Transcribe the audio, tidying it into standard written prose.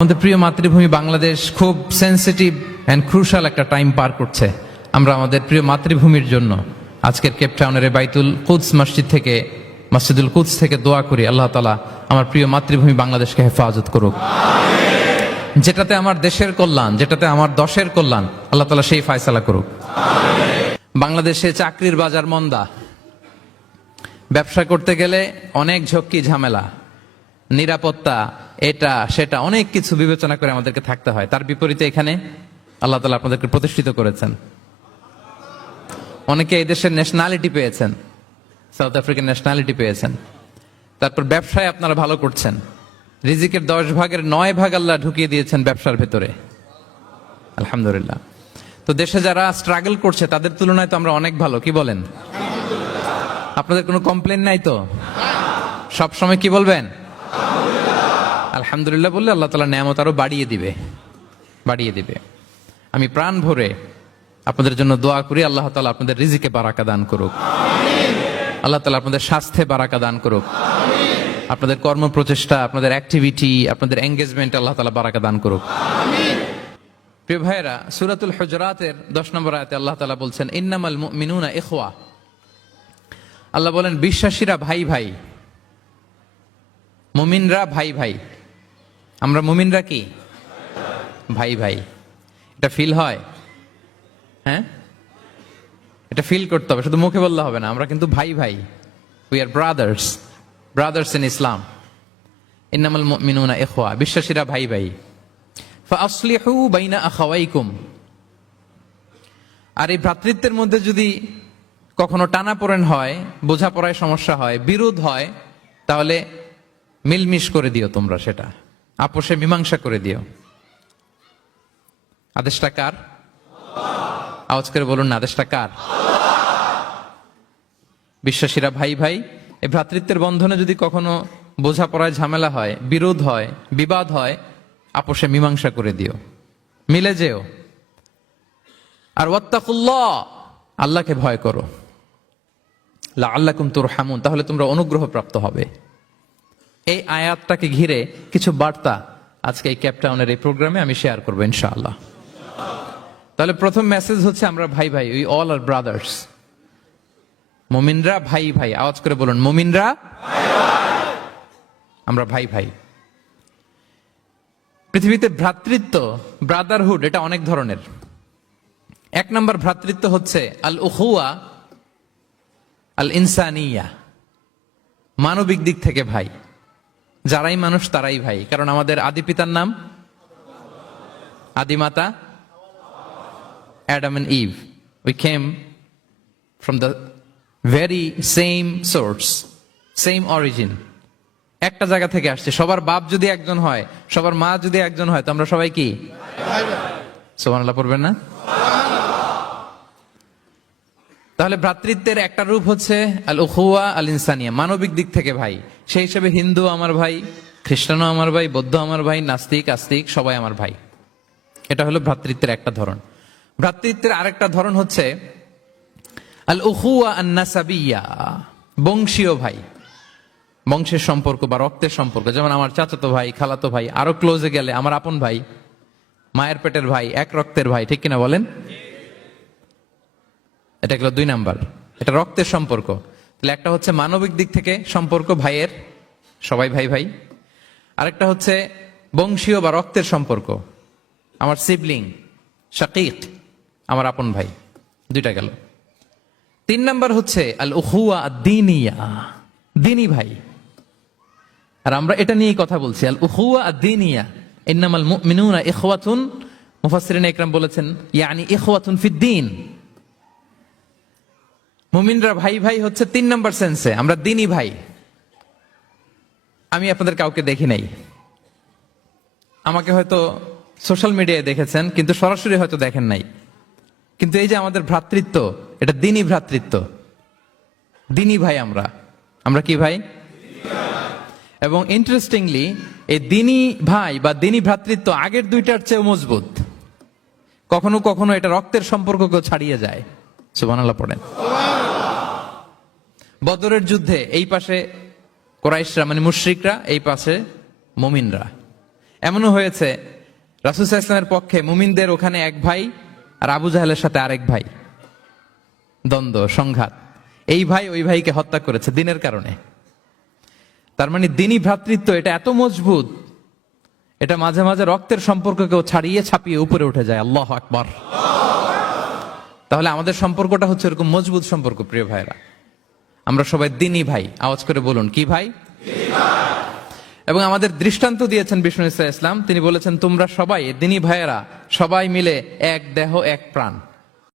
আমাদের প্রিয় মাতৃভূমি বাংলাদেশ খুব সেনসিটিভ অ্যান্ড ক্রুশাল একটা টাইম পার করছে। আমরা আমাদের প্রিয় মাতৃভূমির জন্য আজকের কেপটাউনের বাইতুল কুদস মসজিদ থেকে, মসজিদুল কুদস থেকে দোয়া করি আল্লাহ তাআলা আমার প্রিয় মাতৃভূমি বাংলাদেশকে হেফাজত করুক। যেটাতে আমার দেশের কল্যাণ, যেটাতে আমার দশের কল্যাণ, আল্লাহ তাআলা সেই ফয়সালা করুক। বাংলাদেশে চাকরির বাজার মন্দা, ব্যবসা করতে গেলে অনেক ঝক্কি ঝামেলা, নিরাপত্তা, এটা সেটা অনেক কিছু বিবেচনা করে আমাদেরকে থাকতে হয়। তার বিপরীতে এখানে আল্লাহ তাআলা আপনাদেরকে প্রতিষ্ঠিত করেছেন। অনেকে এই দেশের ন্যাশনালিটি পেয়েছেন, সাউথ আফ্রিকান ন্যাশনালিটি পেয়েছেন। তারপর ব্যবসায় আপনারা ভালো করছেন, রিজিকের 10 ভাগের 9 ভাগ আল্লাহ ঢুকিয়ে দিয়েছেন ব্যবসার ভেতরে, আলহামদুলিল্লাহ। তো দেশে যারা স্ট্রাগল করছে তাদের তুলনায় তো আমরা অনেক ভালো, কি বলেন? আপনাদের কোনো কমপ্লেন নাই তো? সব সময় কি বলবেন? আলহামদুলিল্লাহ বললে আল্লাহ তাআলা নিয়ামত আরো বাড়িয়ে দিবে। আমি প্রাণ ভরে আপনাদের জন্য দোয়া করি, আল্লাহ তাআলা আপনাদের রিজিকে বারাকা দান করুক, আল্লাহ তাআলা আপনাদের স্বাস্থ্যে বারাকা দান করুক, আপনাদের কর্ম প্রচেষ্টা, আপনাদের অ্যাক্টিভিটি, আপনাদের এঙ্গেজমেন্ট আল্লাহ তাআলা বারাকা দান করুক। প্রিয় ভাইয়েরা, সূরাতুল হুজুরাতের 10 নম্বর আয়াতে আল্লাহ তাআলা বলছেন ইন্নামাল মুমিনুনা ইখওয়া। আল্লাহ বলেন বিশ্বাসীরা ভাই ভাই, মুমিনরা ভাই ভাই। আমরা মুমিনরা কি ভাই ভাই? এটা ফিল হয়? হ্যাঁ, এটা ফিল করতে হবে, শুধু মুখে বললে হবে না। আমরা কিন্তু ভাই ভাই, উই আর ব্রাদার্স ইন ইসলাম। ইন্নামাল মুমিনুনা ইখওয়া, বিশ্বাসীরা ভাই ভাই। ফাআসলিহু বাইনা আখাওয়াইকুম। আর এই ভ্রাতৃত্বের মধ্যে যদি কখনো টানাপোড়েন হয়, বোঝাপড়ায় সমস্যা হয়, বিরোধ হয়, তাহলে মিলমিশ করে দিও, তোমরা সেটা আপোষে মীমাংসা করে দিও। আদেশটা কার? আওয়াজ করে বলুন না, আদেশটা কার? বিশ্বাসীরা ভাই ভাই। এই ভ্রাতৃত্বের বন্ধনে যদি কখনো বোঝাপড়ায় ঝামেলা হয়, বিরোধ হয়, বিবাদ হয়, আপোষে মীমাংসা করে দিও, মিলে যেও। আর ওয়াত্তাকুল্লাহ, আল্লাহকে ভয় করো, লাআল্লাকুম তুরহামুন, তাহলে তোমরা অনুগ্রহ প্রাপ্ত হবে। এই আয়াতটাকে ঘিরে কিছু বার্তা আজকে এই কেপটাউনের এই প্রোগ্রামে আমি শেয়ার করবো ইনশাআল্লাহ। তাহলে প্রথম মেসেজ হচ্ছে আমরা ভাই ভাই, উই অল আর ব্রাদার্স। মুমিনরা ভাই ভাই, আওয়াজ করে বলুন, মুমিনরা আমরা ভাই ভাই। পৃথিবীতে ভ্রাতৃত্ব, ব্রাদারহুড, এটা অনেক ধরনের। 1 নম্বর ভ্রাতৃত্ব হচ্ছে আল উখুয়া আল ইনসানিয়া, মানবিক দিক থেকে ভাই। যারাই মানুষ তারাই ভাই, কারণ আমাদের আদি পিতার নাম, আদিমাতা Adam and Eve. We came from the very same source, same origin. একটা জায়গা থেকে আসছে। সবার বাপ যদি একজন হয়, সবার মা যদি একজন হয়, তো আমরা সবাই কি? সুবহানাল্লাহ পড়বেন না? তাহলে ভ্রাতৃত্বের একটা রূপ হচ্ছে আল উখুয়া আল ইনসানিয়া, মানবিক দিক থেকে ভাই। সেই হিসেবে হিন্দু আমার ভাই, খ্রিস্টানও আমার ভাই, বৌদ্ধ আমার ভাই, নাস্তিক আস্তিক সবাই আমার ভাই। এটা হলো ভ্রাতৃত্বের একটা ধরন। ভ্রাতৃত্বের আরেকটা ধরন হচ্ছে আল উখুয়া আন নাসাবিয়া, বংশীয় ভাই, বংশের সম্পর্ক বা রক্তের সম্পর্ক। যেমন আমার চাচাতো ভাই, খালাতো ভাই, আরো ক্লোজে গেলে আমার আপন ভাই, মায়ের পেটের ভাই, এক রক্তের ভাই, ঠিক কিনা বলেন? এটা গেল 2 নাম্বার, এটা রক্তের সম্পর্ক। তাহলে একটা হচ্ছে মানবিক দিক থেকে সম্পর্ক ভাইয়ের, সবাই ভাই ভাই। আরেকটা হচ্ছে বংশীয় বা রক্তের সম্পর্ক, আমার সিবলিং, শাকিক, আমার আপন ভাই। 2টা গেল। 3 নাম্বার হচ্ছে আল উখুয়া আদ-দীনিয়া, দ্বীনি ভাই। আর আমরা এটা নিয়েই কথা বলছি, আল উখুয়া আদ-দীনিয়া। ইন্নামাল মুমিনুনা ইখওয়াতুন, মুফাসসিরিন ইকরাম বলেছেন ইয়ানি ইখওয়াতুন ফিদ-দীন। মুমিনরা ভাই ভাই হচ্ছে 3 নাম্বার সেন্সে, আমরা দ্বীনি ভাই। আমি আপনাদের কাউকে দেখি নাই, আমাকে হয়তো সোশ্যাল মিডিয়ায় দেখেছেন, কিন্তু সরাসরি হয়তো দেখেন নাই। কিন্তু এই যে আমাদের ভ্রাতৃত্ব, এটা দ্বীনি ভ্রাতৃত্ব, দ্বীনি ভাই। আমরা কি ভাই? এবং ইন্টারেস্টিংলি এই দ্বীনি ভাই বা দ্বীনি ভ্রাতৃত্ব আগের 2টার চেয়ে মজবুত। কখনো কখনো এটা রক্তের সম্পর্ককেও ছাড়িয়ে যায়। সুবহানাল্লাহ পড়েন। বদরের যুদ্ধে এই পাশে কুরাইশরা মানে মুশরিকরা, এই পাশে মুমিনরা। এমনও হয়েছে রাসূল সাল্লাল্লাহু আলাইহি ওয়াসাল্লামের পক্ষে মুমিনদের ওখানে এক ভাই আর আবু জাহেলের সাথে আরেক ভাই, দ্বন্দ্ব সংঘাত। এই ভাই ওই ভাইকে হত্যা করেছে দিনের কারণে। তার মানে দিনী ভ্রাতৃত্ব এটা এত মজবুত, এটা মাঝে মাঝে রক্তের সম্পর্ককেও ছাড়িয়ে ছাপিয়ে উপরে উঠে যায়। আল্লাহু আকবার। তাহলে আমাদের সম্পর্কটা হচ্ছে এরকম মজবুত সম্পর্ক। প্রিয় ভাইরা, আমরা সবাই দিনী ভাই। আওয়াজ করে বলুন, কি ভাই? এবং আমাদের দৃষ্টান্ত দিয়েছেন বিষ্ণু ইসা ইসলাম। তিনি বলেছেন তোমরা সবাই দিনী ভাইয়েরা, সবাই মিলে এক দেহ এক প্রাণ।